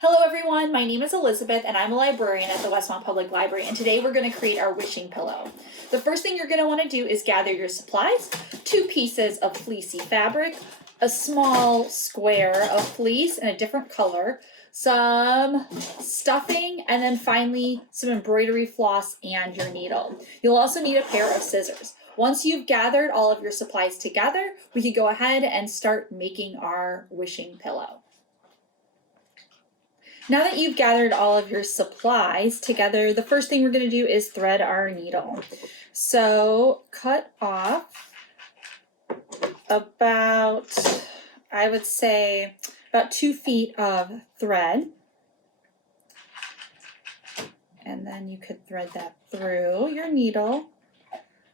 Hello everyone, my name is Elizabeth and I'm a librarian at the Westmont Public Library, and today we're going to create our wishing pillow. The first thing you're going to want to do is gather your supplies: 2 pieces of fleecy fabric, a small square of fleece in a different color, some stuffing, and then finally some embroidery floss and your needle. You'll also need a pair of scissors. Once you've gathered all of your supplies together, we can go ahead and start making our wishing pillow. Now that you've gathered all of your supplies together, the first thing we're going to do is thread our needle. So cut off about, I would say, about 2 feet of thread. And then you could thread that through your needle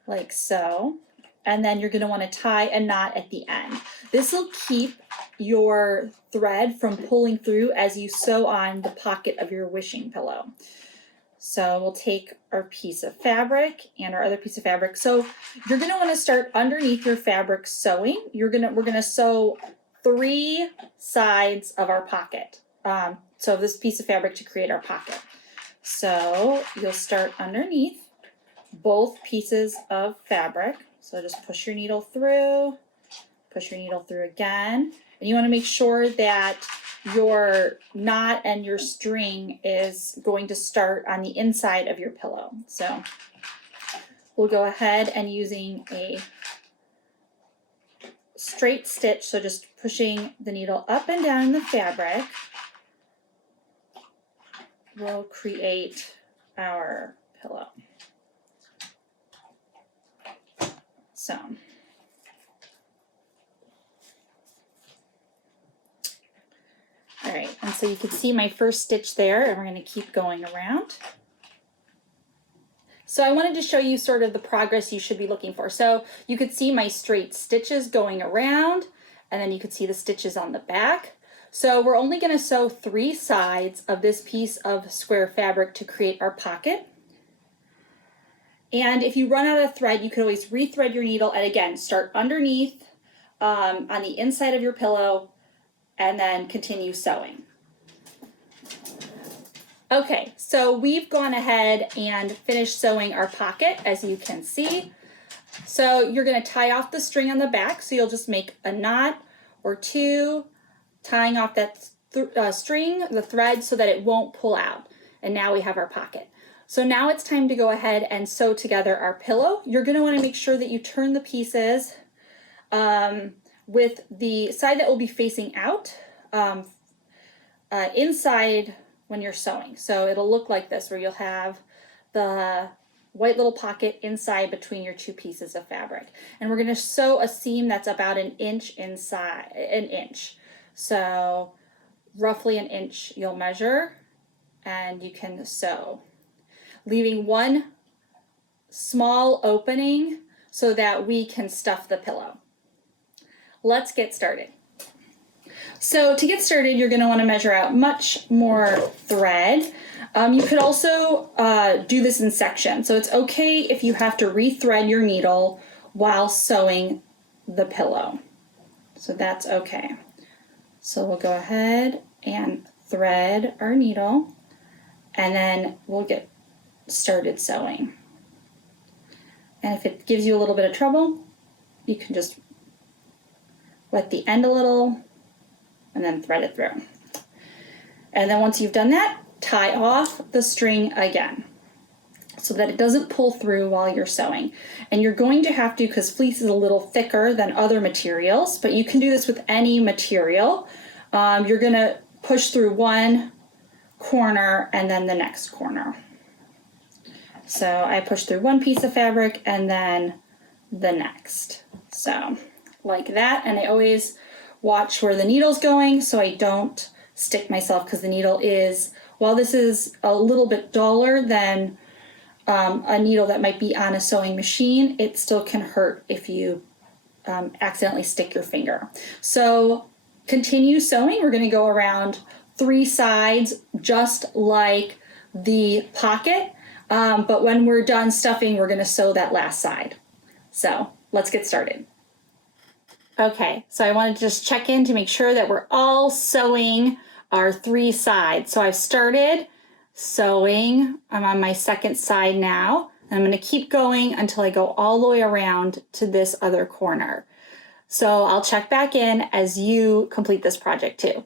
like so. And then you're going to want to tie a knot at the end. This will keep your thread from pulling through as you sew on the pocket of your wishing pillow. So we'll take our piece of fabric and our other piece of fabric. So you're going to want to start underneath your fabric sewing. We're going to sew 3 sides of our pocket. So this piece of fabric to create our pocket. So you'll start underneath both pieces of fabric. So just push your needle through again. And you want to make sure that your knot and your string is going to start on the inside of your pillow. So we'll go ahead and using a straight stitch, so just pushing the needle up and down the fabric, we'll create our pillow. So all right, and so you can see my first stitch there, and we're going to keep going around. So I wanted to show you sort of the progress you should be looking for. So you could see my straight stitches going around, and then you could see the stitches on the back. So we're only going to sew 3 sides of this piece of square fabric to create our pocket. And if you run out of thread, you can always rethread your needle, and again, start underneath on the inside of your pillow, and then continue sewing. Okay, so we've gone ahead and finished sewing our pocket, as you can see. So you're going to tie off the string on the back, so you'll just make a knot or 2, tying off that string, the thread, so that it won't pull out. And now we have our pocket. So now it's time to go ahead and sew together our pillow. You're going to want to make sure that you turn the pieces with the side that will be facing out inside when you're sewing. So it'll look like this, where you'll have the white little pocket inside between your 2 pieces of fabric. And we're going to sew a seam that's about 1 inch inside, 1 inch. So roughly 1 inch you'll measure, and you can sew, leaving 1 small opening so that we can stuff the pillow. Let's get started. So to get started, you're going to want to measure out much more thread. You could also do this in sections. So it's okay if you have to rethread your needle while sewing the pillow. So that's okay. So we'll go ahead and thread our needle, and then we'll get started sewing. And if it gives you a little bit of trouble, you can just wet the end a little and then thread it through. And then once you've done that, tie off the string again so that it doesn't pull through while you're sewing. And you're going to have to, because fleece is a little thicker than other materials, but you can do this with any material. You're going to push through 1 corner and then the next corner. So I push through 1 piece of fabric and then the next. So like that, and I always watch where the needle's going so I don't stick myself, because the needle is, while this is a little bit duller than a needle that might be on a sewing machine, it still can hurt if you accidentally stick your finger. So continue sewing. We're going to go around 3 sides just like the pocket, but when we're done stuffing, we're going to sew that last side. So let's get started. Okay, so I wanted to just check in to make sure that we're all sewing our 3 sides. So I've started sewing. I'm on my second side now. I'm going to keep going until I go all the way around to this other corner. So I'll check back in as you complete this project too.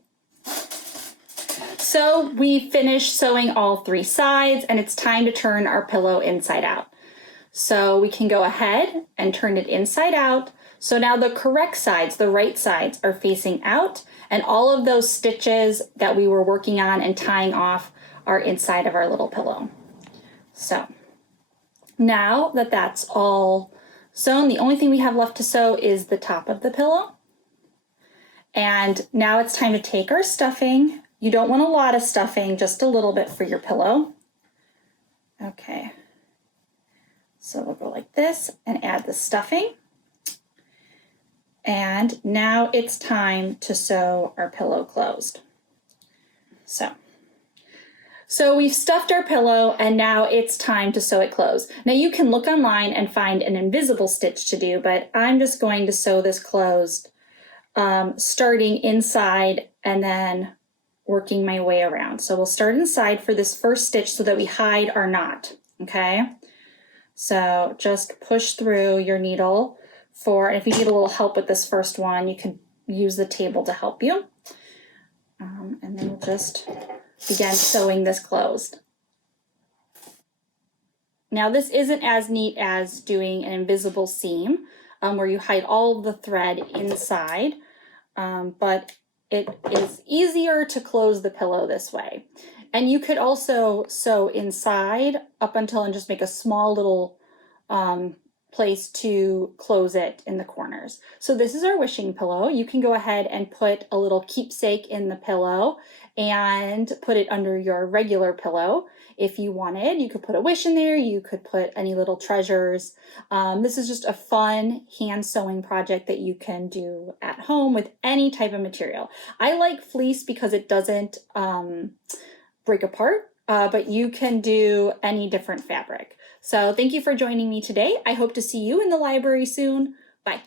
So we finished sewing all 3 sides, and it's time to turn our pillow inside out. So we can go ahead and turn it inside out. So now the correct sides, the right sides, are facing out, and all of those stitches that we were working on and tying off are inside of our little pillow. So now that that's all sewn, the only thing we have left to sew is the top of the pillow. And now it's time to take our stuffing. You don't want a lot of stuffing, just a little bit for your pillow. Okay. So we'll go like this and add the stuffing. And now it's time to sew our pillow closed. So we've stuffed our pillow, and now it's time to sew it closed. Now you can look online and find an invisible stitch to do, but I'm just going to sew this closed, starting inside and then working my way around. So we'll start inside for this first stitch so that we hide our knot, okay? So just push through your needle and if you need a little help with this first one, you can use the table to help you. And then we'll just begin sewing this closed. Now this isn't as neat as doing an invisible seam where you hide all of the thread inside, but it is easier to close the pillow this way. And you could also sew inside up until and just make a small little place to close it in the corners. So this is our wishing pillow. You can go ahead and put a little keepsake in the pillow and put it under your regular pillow. If you wanted, you could put a wish in there. You could put any little treasures. This is just a fun hand sewing project that you can do at home with any type of material. I like fleece because it doesn't break apart, but you can do any different fabric. So thank you for joining me today. I hope to see you in the library soon. Bye.